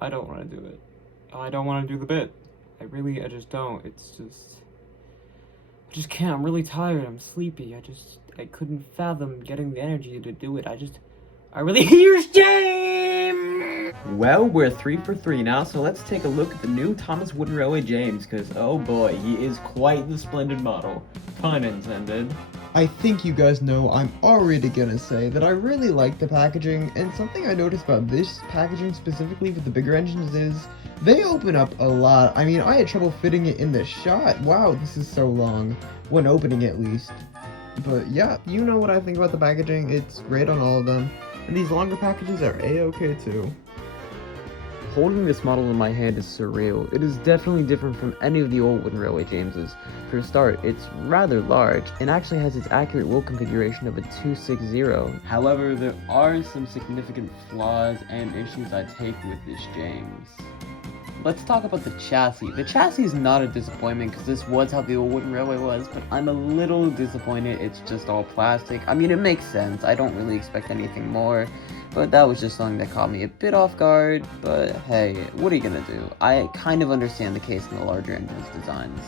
I don't want to do it. I don't want to do the bit. I just don't. I just can't. I'm really tired. I'm sleepy. I couldn't fathom getting the energy to do it. I really here's James! Well, we're 3 for 3 now, so let's take a look at the new Thomas Wooden Railway James, because oh boy, he is quite the splendid model. Pun intended. I think you guys know I'm already gonna say that I really like the packaging, and something I noticed about this packaging specifically with the bigger engines is they open up a lot. I mean, I had trouble fitting it in the shot. Wow, this is so long. When opening at least. But yeah, you know what I think about the packaging. It's great on all of them. And these longer packages are a-okay too. Holding this model in my hand is surreal. It is definitely different from any of the old Wooden Railway Jameses. For a start, it's rather large, and actually has its accurate wheel configuration of a 260. However, there are some significant flaws and issues I take with this James. Let's talk about the chassis. The chassis is not a disappointment because this was how the old Wooden Railway was, but I'm a little disappointed it's just all plastic. I mean, it makes sense. I don't really expect anything more, but that was just something that caught me a bit off guard. But hey, what are you gonna do? I kind of understand the case in the larger engines designs.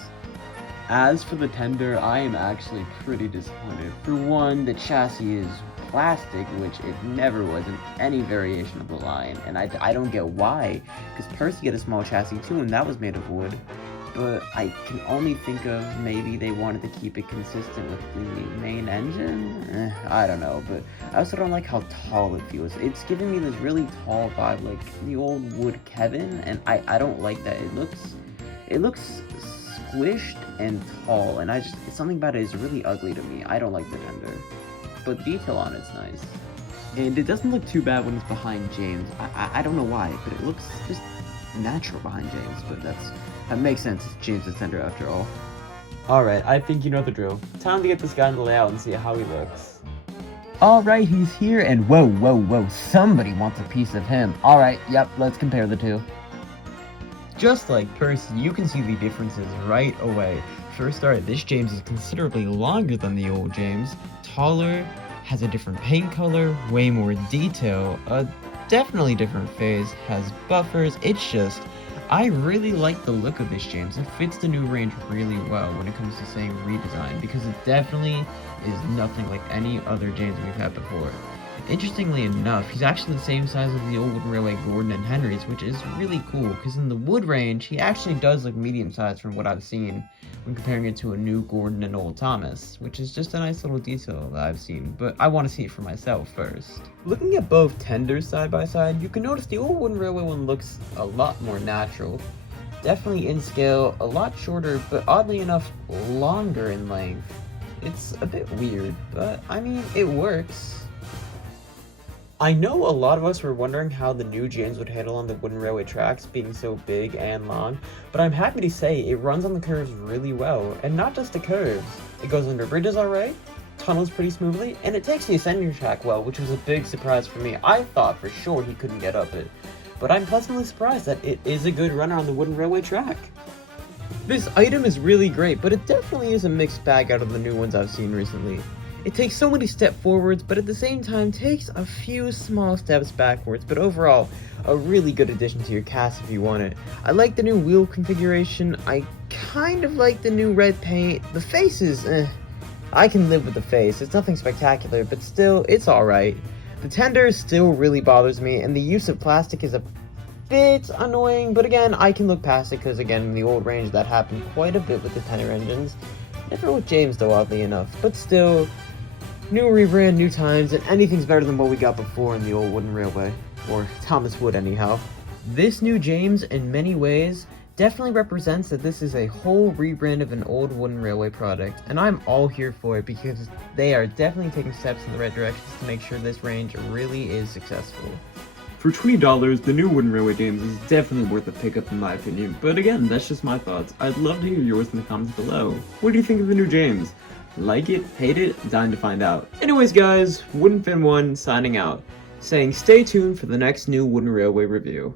As for the tender, I am actually pretty disappointed. For one, the chassis is plastic, which it never was in any variation of the line, and I don't get why, because Percy had a small chassis too, and that was made of wood. But I can only think of maybe they wanted to keep it consistent with the main engine? I don't know, but I also don't like how tall it feels. It's giving me this really tall vibe, like the old wood Kevin, and I don't like that. It looks squished and tall, and something about it is really ugly to me. I don't like the tender. But the detail on it's nice. And it doesn't look too bad when it's behind James. I don't know why, but it looks just natural behind James, but that makes sense. It's James's tender after all. Alright, I think you know the drill. Time to get this guy in the layout and see how he looks. Alright, he's here, and whoa, somebody wants a piece of him. Alright, yep, let's compare the two. Just like Percy, you can see the differences right away. For a start, this James is considerably longer than the old James, taller, has a different paint color, way more detail, a definitely different phase, has buffers. It's just, I really like the look of this James. It fits the new range really well when it comes to saying redesign, because it definitely is nothing like any other James we've had before. Interestingly enough, he's actually the same size as the old Wooden Railway Gordon and Henry's, which is really cool, because in the wood range, he actually does look medium-sized from what I've seen when comparing it to a new Gordon and old Thomas, which is just a nice little detail that I've seen, but I want to see it for myself first. Looking at both tenders side by side, you can notice the old Wooden Railway one looks a lot more natural. Definitely in scale, a lot shorter, but oddly enough, longer in length. It's a bit weird, but I mean, it works. I know a lot of us were wondering how the new James would handle on the Wooden Railway tracks being so big and long, but I'm happy to say it runs on the curves really well, and not just the curves. It goes under bridges alright, tunnels pretty smoothly, and it takes the ascending track well, which was a big surprise for me. I thought for sure he couldn't get up it, but I'm pleasantly surprised that it is a good runner on the Wooden Railway track. This item is really great, but it definitely is a mixed bag out of the new ones I've seen recently. It takes so many steps forwards, but at the same time takes a few small steps backwards, but overall, a really good addition to your cast if you want it. I like the new wheel configuration, I kind of like the new red paint. The face is I can live with the face, it's nothing spectacular, but still, it's alright. The tender still really bothers me, and the use of plastic is a bit annoying, but again, I can look past it, because again, in the old range that happened quite a bit with the tender engines. Never with James though, oddly enough, but still, new rebrand, new times, and anything's better than what we got before in the old Wooden Railway. Or Thomas Wood, anyhow. This new James, in many ways, definitely represents that this is a whole rebrand of an old Wooden Railway product, and I'm all here for it because they are definitely taking steps in the right directions to make sure this range really is successful. For $20, the new Wooden Railway James is definitely worth a pickup in my opinion, but again, that's just my thoughts. I'd love to hear yours in the comments below. What do you think of the new James? Like it? Hate it? Dying to find out. Anyways guys, Wooden Fin 1 signing out, saying stay tuned for the next new Wooden Railway review.